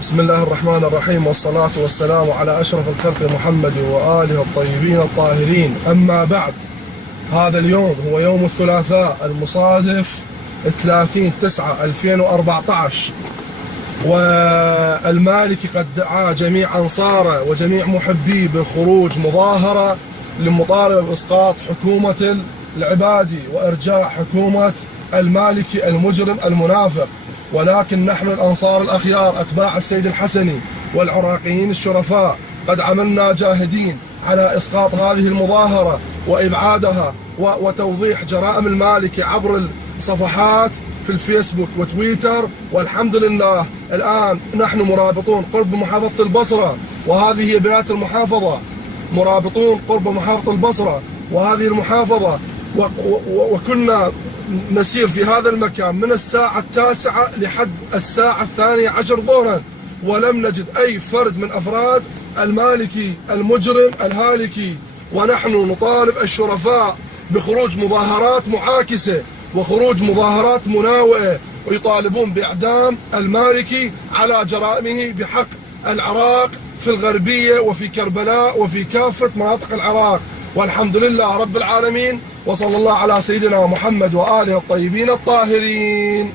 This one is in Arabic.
بسم الله الرحمن الرحيم، والصلاة والسلام على أشرف الخلق محمد وآله الطيبين الطاهرين. أما بعد، هذا اليوم هو يوم الثلاثاء المصادف 30/9/2014، والمالكي قد دعا جميع أنصاره وجميع محبيه بالخروج مظاهرة لمطالبة بإسقاط حكومة العبادي وإرجاع حكومة المالكي المجرم المنافق. ولكن نحن الأنصار الأخيار أتباع السيد الحسني والعراقيين الشرفاء قد عملنا جاهدين على إسقاط هذه المظاهرة وإبعادها وتوضيح جرائم المالكي عبر الصفحات في الفيسبوك وتويتر. والحمد لله الآن نحن مرابطون قرب محافظة البصرة، وهذه هي بناية المحافظة، مرابطون قرب محافظة البصرة وهذه المحافظة، وكنا نسير في هذا المكان من الساعة 9 لحد الساعة 12 ظهرا، ولم نجد أي فرد من أفراد المالكي المجرم الهالكي. ونحن نطالب الشرفاء بخروج مظاهرات معاكسة وخروج مظاهرات مناوئة، ويطالبون بإعدام المالكي على جرائمه بحق العراق في الغربية وفي كربلاء وفي كافة مناطق العراق. والحمد لله رب العالمين، وصلى الله على سيدنا محمد وآله الطيبين الطاهرين.